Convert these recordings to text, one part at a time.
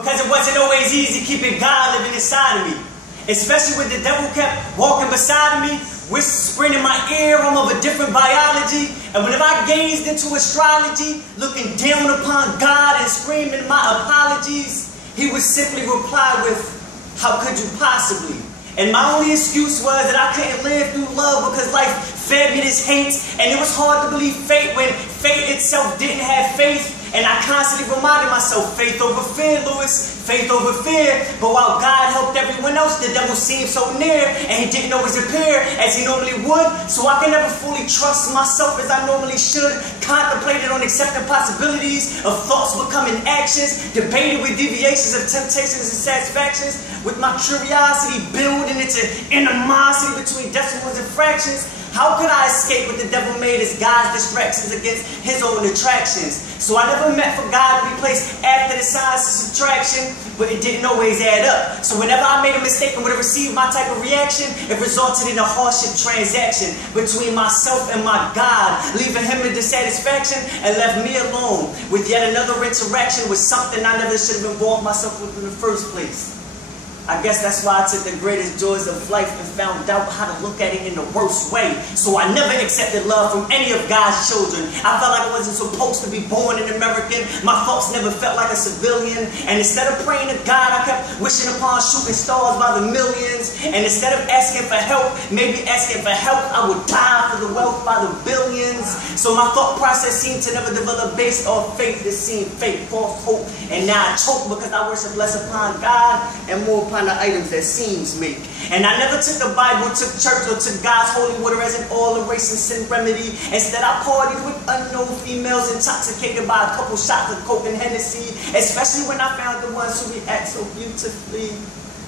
Because it wasn't always easy keeping God living inside of me. Especially when the devil kept walking beside of me, whispering in my ear, I'm of a different biology. And whenever I gazed into astrology, looking down upon God and screaming my apologies, he would simply reply with, how could you possibly? And my only excuse was that I couldn't live through love because life fed me this hate. And it was hard to believe fate when fate itself didn't have faith. And I constantly reminded myself, faith over fear, Lewis, faith over fear. But while God helped everyone else, the devil seemed so near, and he didn't always appear as he normally would. So I can never fully trust myself as I normally should. Contemplated on accepting possibilities of thoughts becoming actions, debated with deviations of temptations and satisfactions, with my curiosity building into animosity between decimals and fractions. How could I escape what the devil made as God's distractions against his own attractions? So I never meant for God to be placed after the signs of subtraction, but it didn't always add up. So whenever I made a mistake and would have received my type of reaction, it resulted in a hardship transaction between myself and my God, leaving him in dissatisfaction and left me alone with yet another interaction with something I never should have involved myself with in the first place. I guess that's why I took the greatest joys of life and found out how to look at it in the worst way. So I never accepted love from any of God's children. I felt like I wasn't supposed to be born an American. My thoughts never felt like a civilian. And instead of praying to God, I kept wishing upon shooting stars by the millions. And instead of asking for help, maybe asking for help, I would die for the wealth by the billions. So my thought process seemed to never develop based off faith. It seemed fake, false hope. And now I choke because I worship less upon God and more upon the items that seems make. And I never took the Bible, took church, or took God's holy water as an all-erasing sin remedy. Instead, I partied with unknown females intoxicated by a couple shots of Coke and Hennessy, especially when I found the ones who react so beautifully,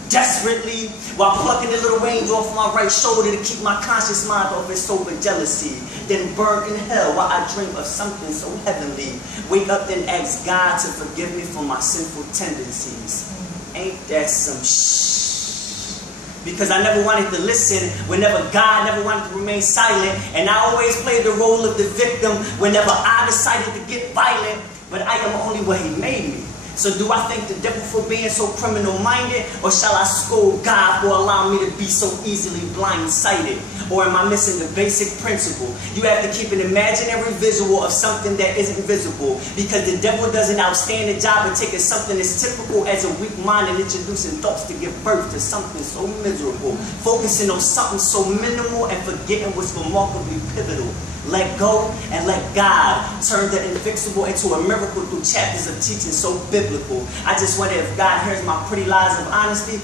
desperately, while plucking the little angel off my right shoulder to keep my conscious mind off its sober jealousy. Then burn in hell while I dream of something so heavenly. Wake up then ask God to forgive me for my sinful tendencies. Ain't that some shh? Because I never wanted to listen whenever God never wanted to remain silent. And I always played the role of the victim whenever I decided to get violent. But I am only what he made me. So do I thank the devil for being so criminal-minded? Or shall I scold God for allowing me to be so easily blindsided? Or am I missing the basic principle? You have to keep an imaginary visual of something that isn't visible. Because the devil does an outstanding job of taking something as typical as a weak mind and introducing thoughts to give birth to something so miserable. Focusing on something so minimal and forgetting what's remarkably pivotal. Let go and let God turn the infixable into a miracle through chapters of teaching so biblical. I just wonder if God hears my pretty lies of honesty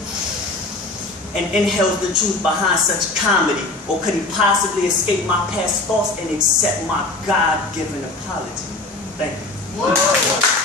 and inhales the truth behind such comedy. Or could he possibly escape my past thoughts and accept my God-given apology? Thank you.